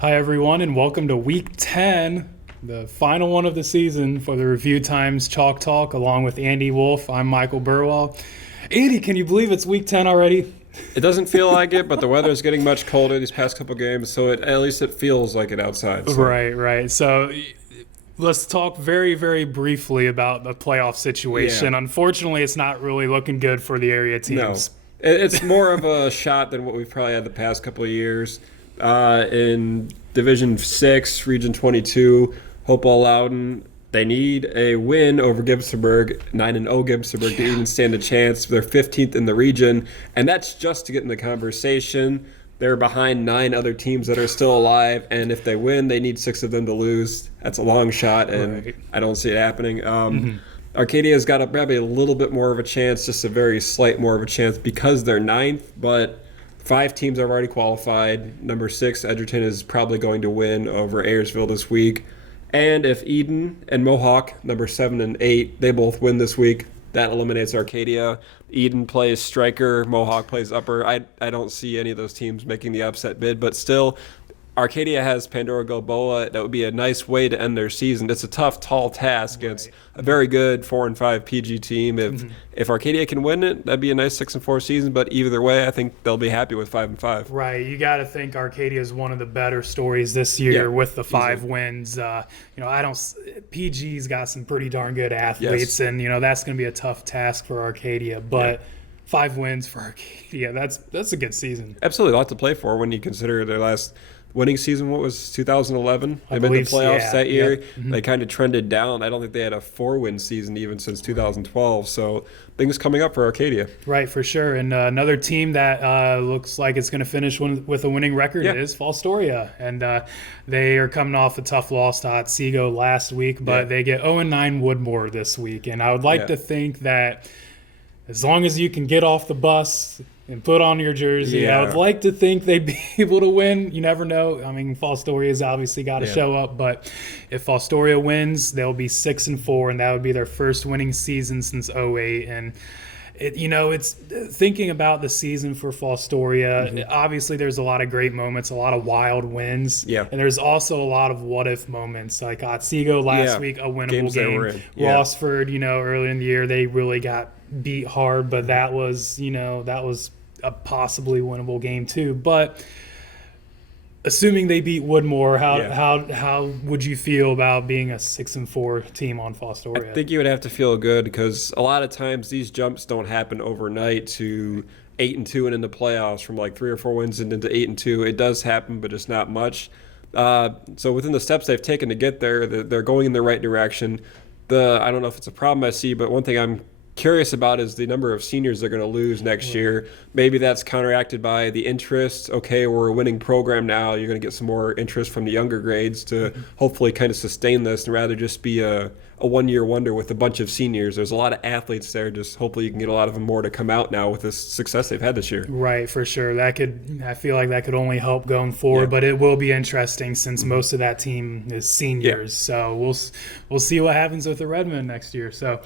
Hi, everyone, and welcome to Week 10, the final one of the season for the Review Times Chalk Talk, along with Andy Wolf. I'm Michael Burwell. Andy, can you believe it's Week 10 already? It doesn't feel like it, but the weather is getting much colder these past couple games, so at least it feels like it outside. So. Right. So let's talk very, very briefly about the playoff situation. Yeah. Unfortunately, it's not really looking good for the area No, teams. it's more of a shot than what we've probably had the past couple of years. In Division 6, Region 22, Hopewell Loudon, they need a win over Gibsonburg, 9-0 Gibsonburg, to even stand a chance. They're 15th in the region, and that's just to get in the conversation. They're behind 9 other teams that are still alive, and if they win, they need 6 of them to lose. That's a long shot, and Right. I don't see it happening. Arcadia's got probably a little bit more of a chance, just a very slight more of a chance because they're 9th, but 5 teams have already qualified. Number 6, Edgerton, is probably going to win over Ayersville this week. And if Eden and Mohawk, number 7 and 8, they both win this week, that eliminates Arcadia. Eden plays striker, Mohawk plays upper. I don't see any of those teams making the upset bid, but still, Arcadia has Pandora Gilboa. That would be a nice way to end their season. It's a tough, tall task. Right. It's a very good 4-5 PG team. If Arcadia can win it, that'd be a nice 6-4 season. But either way, I think they'll be happy with 5-5. Right, you got to think Arcadia is one of the better stories this year Yeah, with the 5 easily. wins. PG's got some pretty darn good athletes, Yes. and that's going to be a tough task for Arcadia. But 5 wins for Arcadia, that's a good season. Absolutely, a lot to play for when you consider their last winning season. What was 2011? I They made the believe so, playoffs yeah. that year. Yep. They kind of trended down. I don't think they had a 4-win season even since 2012. So things coming up for Arcadia. Right, for sure. And another team that looks like it's going to finish with a winning record is Fostoria. And they are coming off a tough loss to Otsego last week, but they get 0-9 Woodmore this week. And I would like to think that as long as you can get off the bus and put on your jersey, I would like to think they'd be able to win. You never know. I mean, Fostoria's obviously got to show up, but if Fostoria wins, they'll be 6-4, and that would be their first winning season since '08. And it's thinking about the season for Fostoria. Obviously, there's a lot of great moments, a lot of wild wins, and there's also a lot of what-if moments. Like Otsego last week, a winnable Games they were game. in. Rossford, earlier in the year, they really got beat hard, but that was a possibly winnable game too. But assuming they beat Woodmore, how would you feel about being a 6-4 team on Fostoria? I think you would have to feel good because a lot of times these jumps don't happen overnight to 8-2 and into playoffs from like 3 or 4 wins and into 8-2. It does happen, but just not much. So within the steps they've taken to get there, they're going in the right direction. I don't know if it's a problem I see, but one thing I'm curious about is the number of seniors they're going to lose next year. Maybe that's counteracted by the interest. Okay, we're a winning program now. You're going to get some more interest from the younger grades to hopefully kind of sustain this and rather just be a one-year wonder with a bunch of seniors. There's a lot of athletes there. Just hopefully you can get a lot of them more to come out now with the success they've had this year. Right, for sure. I feel like that could only help going forward, but it will be interesting since most of that team is seniors. So we'll see what happens with the Redmond next year. So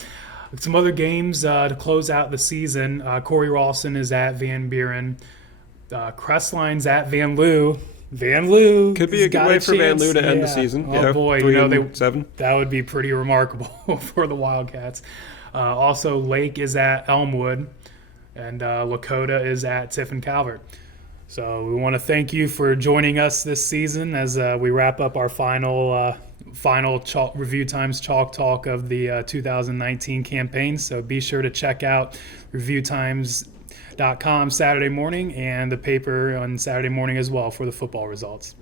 some other games to close out the season. Corey Rawson is at Van Buren. Crestline's at Van Loo. Van Loo could be a good way for Van Loo to end the season. Oh boy, 3-7. That would be pretty remarkable for the Wildcats. Also, Lake is at Elmwood, and Lakota is at Tiffin Calvert. So we want to thank you for joining us this season as we wrap up our final Review Times Chalk Talk of the 2019 campaign. So be sure to check out reviewtimes.com Saturday morning and the paper on Saturday morning as well for the football results.